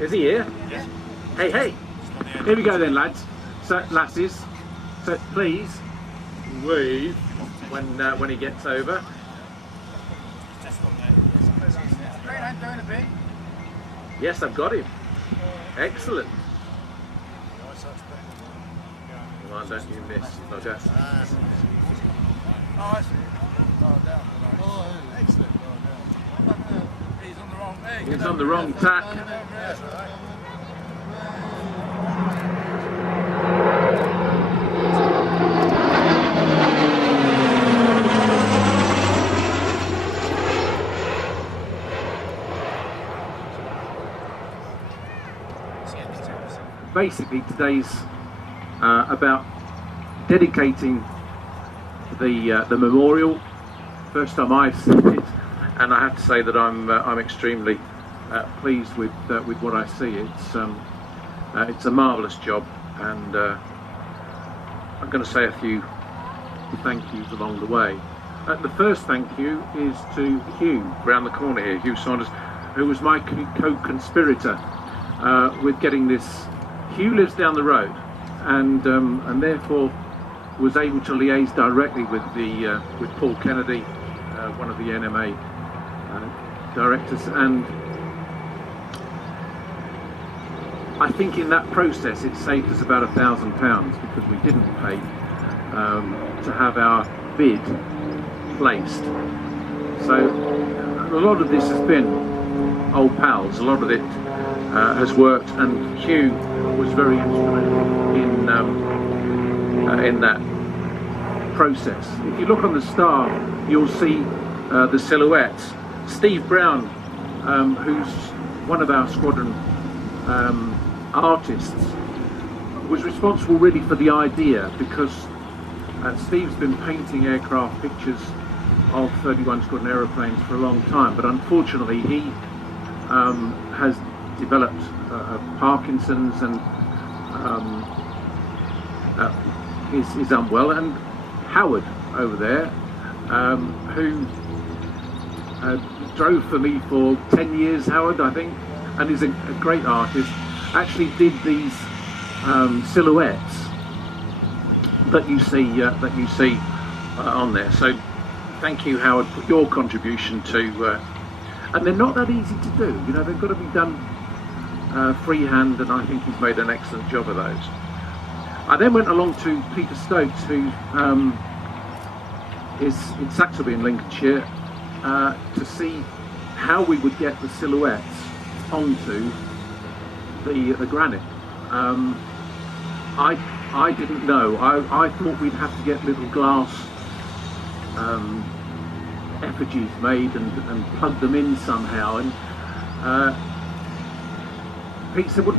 Is he here? Yes. Hey, hey. Here we go then, lads. So, lasses. So please wave when he gets over. Yes, I've got him. Excellent. Come on, don't you miss, Roger. Oh, I see. Oh, down. Oh, excellent. He's on the wrong leg. He's on the wrong tack. Basically, today's about dedicating the memorial. First time I've seen it, and I have to say that I'm extremely pleased with what I see. It's a marvellous job, and I'm going to say a few thank yous along the way. The first thank you is to Hugh, round the corner here, Hugh Saunders, who was my co-conspirator with getting this. Hugh lives down the road, and therefore was able to liaise directly with Paul Kennedy, one of the NMA directors, and I think in that process it saved us about £1,000 because we didn't pay to have our bid placed. So a lot of this has been old pals. A lot of it has worked, and Hugh was very instrumental in that process. If you look on the star, you'll see the silhouettes. Steve Brown, who's one of our squadron artists, was responsible really for the idea, because Steve's been painting aircraft pictures of 31 Squadron aeroplanes for a long time, but unfortunately he has developed Parkinson's and is unwell, and Howard over there, who drove for me for 10 years, Howard, I think, and is a great artist, actually did these silhouettes that you see on there. So thank you, Howard, for your contribution to, and they're not that easy to do, you know, they've got to be done freehand, and I think he's made an excellent job of those. I then went along to Peter Stokes, who is in Saxby in Lincolnshire, to see how we would get the silhouettes onto the granite. I didn't know. I thought we'd have to get little glass effigies made and plug them in somehow, and Pete said, well,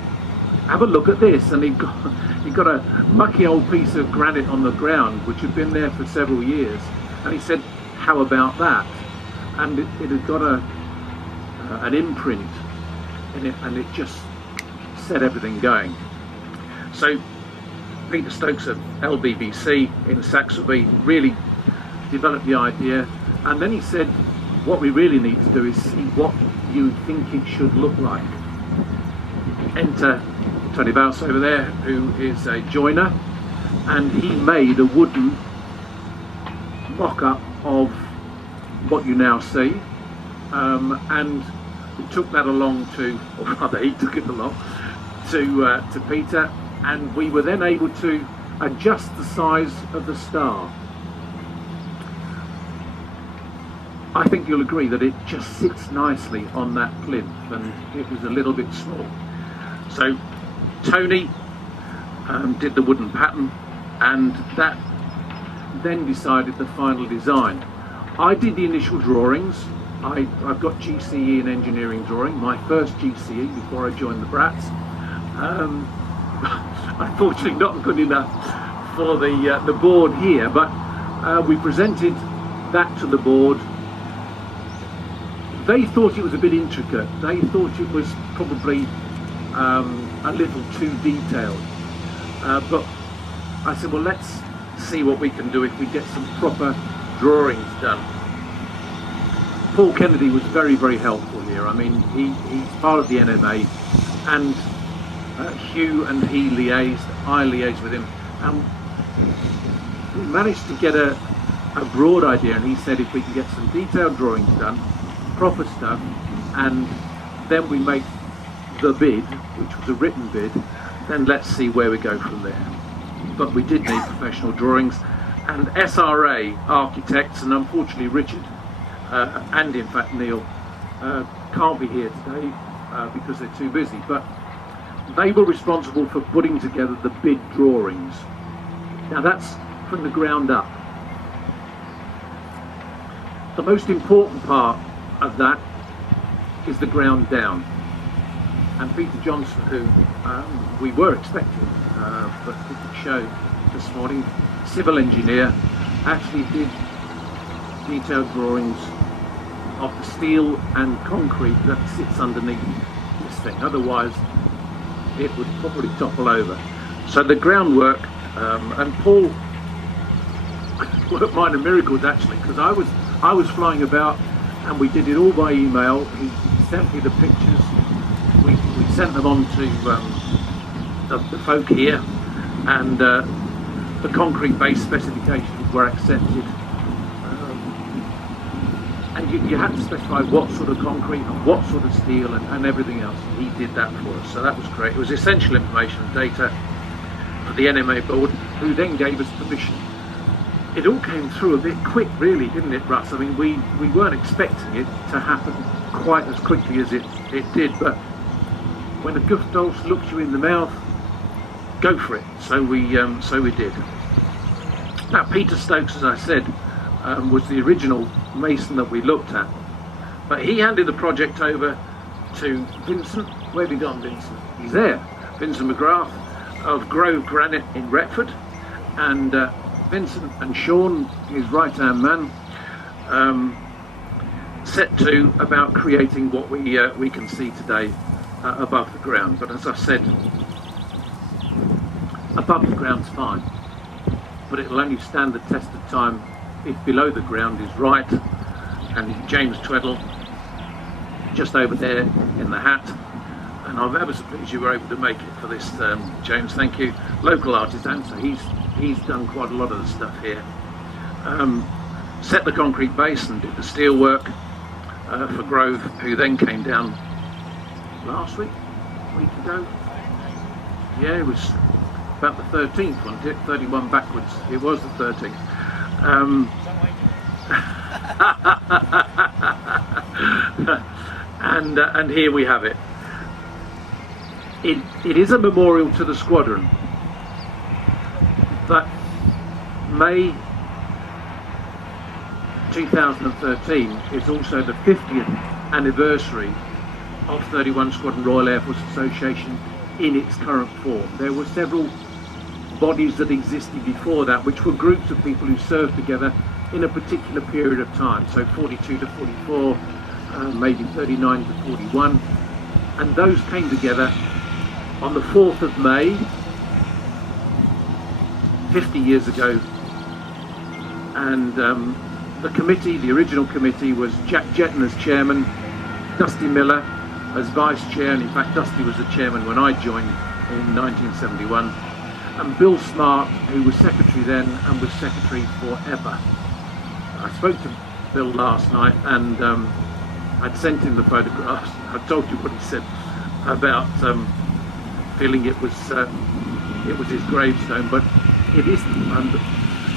have a look at this, and he got a mucky old piece of granite on the ground which had been there for several years, and he said, how about that? And it had got an imprint in it, and it just set everything going. So Peter Stokes at LBBC in Saxby really developed the idea, and then he said, what we really need to do is see what you think it should look like. Enter Tony Baus over there, who is a joiner, and he made a wooden mock-up of what you now see, and we took that along to, or rather he took it along to Peter, and we were then able to adjust the size of the star. I think you'll agree that it just sits nicely on that plinth, and it was a little bit small. So Tony did the wooden pattern, and that then decided the final design. I did the initial drawings. I've got GCE in engineering drawing, my first GCE before I joined the Brats. Unfortunately not good enough for the board here, but we presented that to the board. They thought it was a bit intricate. They thought it was probably a little too detailed, but I said, well, let's see what we can do if we get some proper drawings done. Paul Kennedy was very, very helpful here. I mean, he's part of the NMA, and Hugh and he liaised, I liaised with him, and we managed to get a broad idea, and he said if we can get some detailed drawings done, proper stuff, and then we make the bid, which was a written bid, then let's see where we go from there. But we did need professional drawings, and SRA architects, and unfortunately Richard and in fact Neil can't be here today because they're too busy, but they were responsible for putting together the bid drawings. Now that's from the ground up. The most important part of that is the ground down. And Peter Johnson, who we were expecting but didn't show this morning, civil engineer, actually did detailed drawings of the steel and concrete that sits underneath this thing. Otherwise, it would probably topple over. So the groundwork, and Paul worked minor miracles actually, because I was flying about, and we did it all by email. He sent me the pictures. We sent them on to the folk here, and the concrete base specifications were accepted. And you had to specify what sort of concrete and what sort of steel and everything else. He did that for us, so that was great. It was essential information and data for the NMA board, who then gave us permission. It all came through a bit quick, really, didn't it, Russ? I mean, we weren't expecting it to happen quite as quickly as it did, but when a Guftos looks you in the mouth, go for it. So we did. Now, Peter Stokes, as I said, was the original mason that we looked at, but he handed the project over to Vincent. Where have you gone, Vincent? He's there. Vincent McGrath of Grove Granite in Retford, and Vincent and Sean, his right-hand man, set to about creating what we can see today above the ground. But as I said, above the ground's fine, but it'll only stand the test of time if below the ground is right. And James Tweddle, just over there in the hat, and I'm ever so pleased you were able to make it for this, James, thank you. Local artisan, so he's done quite a lot of the stuff here. Set the concrete base and did the steel work for Grove, who then came down last week, a week ago. Yeah, it was about the 13th, wasn't it? 31 backwards. It was the 13th. And here we have it. It is a memorial to the squadron, but May 2013 is also the 50th anniversary of 31 Squadron Royal Air Force Association in its current form. There were several bodies that existed before that, which were groups of people who served together in a particular period of time, so 42 to 44, maybe 39 to 41, and those came together on the 4th of May 50 years ago, and the committee, the original committee, was Jack Jetton as chairman, Dusty Miller as vice chair, and in fact Dusty was the chairman when I joined in 1971, and Bill Smart, who was secretary then and was secretary forever. I spoke to Bill last night, and I'd sent him the photographs. I told you what he said about feeling it was his gravestone, but it isn't. And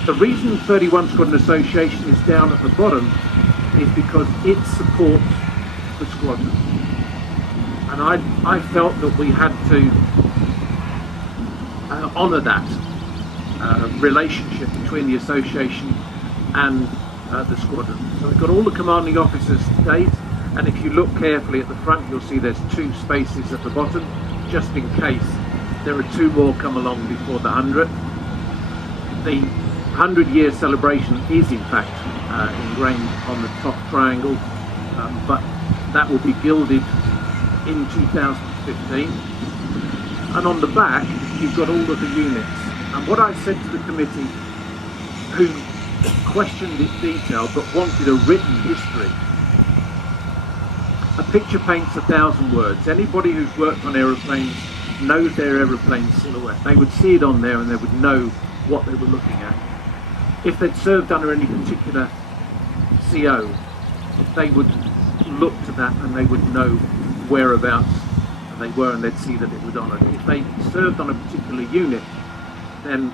the reason 31 Squadron Association is down at the bottom is because it supports the squadron, and I felt that we had to honour that relationship between the association and the squadron. So we've got all the commanding officers to date, and if you look carefully at the front, you'll see there's 2 spaces at the bottom, just in case there are 2 more come along before the 100th. The 100-year celebration is in fact ingrained on the top triangle, but that will be gilded in 2015. And on the back, you've got all of the units. And what I said to the committee, who questioned its detail but wanted a written history a picture paints 1,000 words. Anybody who's worked on aeroplanes knows their aeroplane silhouette. They would see it on there and they would know what they were looking at. If they'd served under any particular CO, they would look to that and they would know whereabouts they were, and they'd see that it was honoured. If they served on a particular unit, then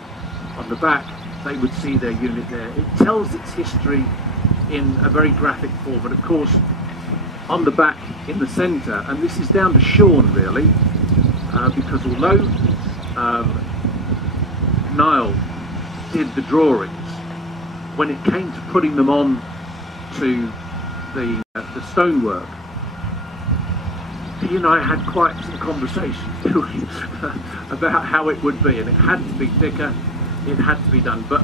on the back they would see their unit there. It tells its history in a very graphic form, and of course on the back in the centre, and this is down to Sean really, because although Niall did the drawings, when it came to putting them on to the stonework, he and I had quite some conversations about how it would be, and it had to be thicker, it had to be done. But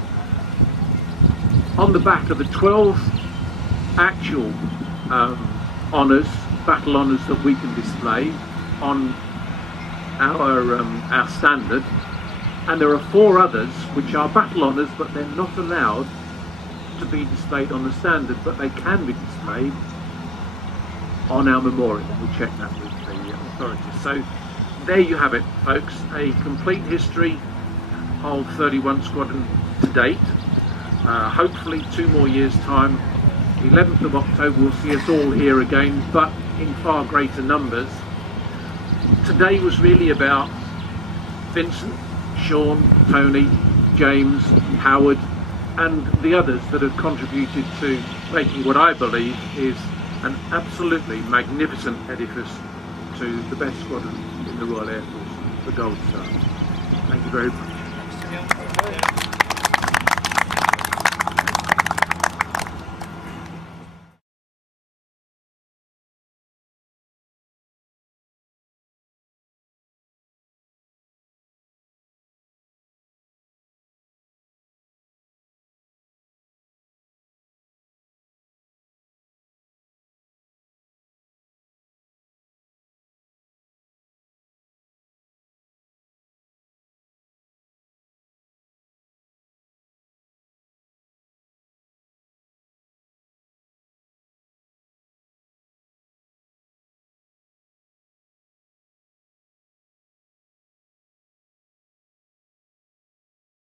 on the back of the 12 actual honours, battle honours that we can display on our standard, and there are 4 others which are battle honours, but they're not allowed to be displayed on the standard, but they can be displayed on our memorial. We check that with the authorities. So there you have it, folks, a complete history of 31 Squadron to date. Hopefully 2 more years' time, the 11th of October will see us all here again, but in far greater numbers. Today was really about Vincent, Sean, Tony, James, Howard, and the others that have contributed to making what I believe is an absolutely magnificent edifice to the best squadron in the Royal Air Force, the Gold Star. Thank you very much.